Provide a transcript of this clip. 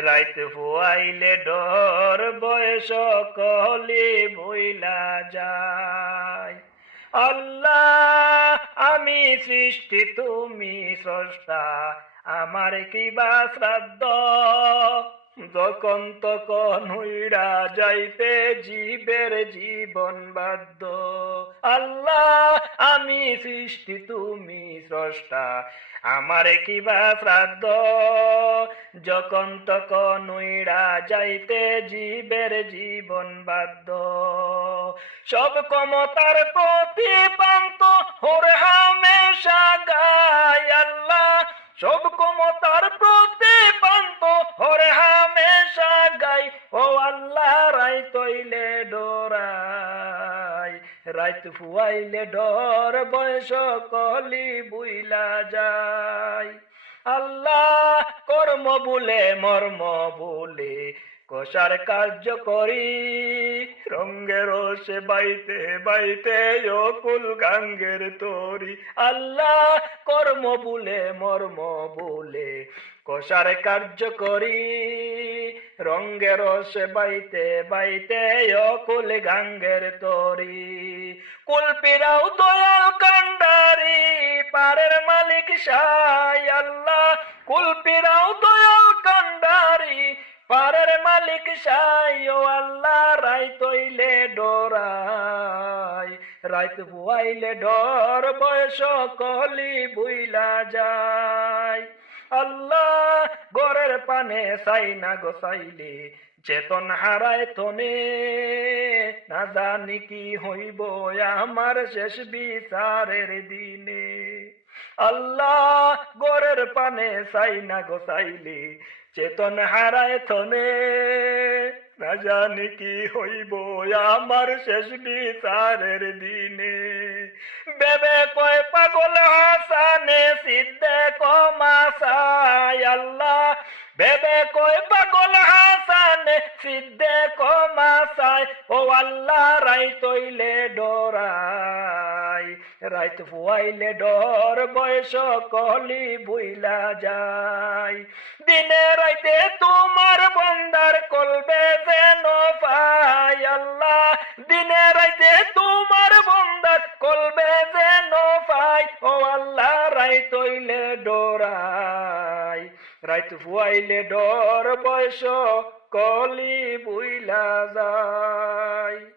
রাইত ফুয়াইলে ডর, বয়স কলি বইলা যায়। আল্লাহ, আমি সৃষ্টি, তুমি স্রষ্টা, আমার কি বা শ্রাদ্ধ? যখন তখন হইরা যাইতে জীবের জীবন বাধ্য। আল্লাহ, আমি সৃষ্টি, তুমি স্রষ্টা, আমার কি বা শ্রাদ্ধ? যখন তখন উইড়া যাইতে জীবের জীবন বাধ্য। সব ক্ষমতার প্রতিপান্ত হোর হামেশা গায় আল্লাহ। সব ক্ষমতার প্রতিপান্ত হরে হামেশা গাই ও আল্লাহ রাই তৈলে ডরাই। রাইত ফুয়াইলে ডর বয়স কলি বুইলা যায়। কর্ম বলে, মর্ম বলে কষার কার্য করি। রঙ্গের সে বাইতে বাইতে অকুল গাঙ্গের তরি। আল্লাহ কর্ম বলে, মর্ম বলে কষার কার্য করি রঙ্গের সে বাইতে বাইতে অকুল গাঙ্গের তরি। কুলপিরাও দয়াল কান্ডারি পারের মালিক সাই আল্লাহ। কুলপিরাও দয়াল কান্ডারি পারের মালিক সাই ও আল্লাহ। রাই তৈলে ডরাই, রাইত বুয়াইলে ডর বয়স কলি বুইলা যায়। পানে সাই না গোসাইলে চেতন হারায় তনে না জানি কি হইব আমার শেষ বিচারের দিনে। আল্লাহ গরের পানে সাই না গোসাইলে চেতন হারায় থনে না জানি কি হইব আমার শেষ বিচারের দিনে। বেবে কয়, পাগল হাসানে সিদ্ধে কমাসাই আল্লাহ বেবে কয় পাগল হাসানে, সিদ্ধে কমাসাই ও আল্লাহ রাই তৈলে ডরাই। রাইত ফুয়াইলে ডর, বয়স কলি বুইলা যায়। দিনে রাইতে তোমার বন্দার কলবে যেন পাই আল্লাহ। দিনে রাইতে তোমার বন্দার কলবে যেন পাই। ও আল্লাহ রাই তৈলে ডরাই। রাইত ফুয়াইলে ডর বয়স কলি বুইলা যায়।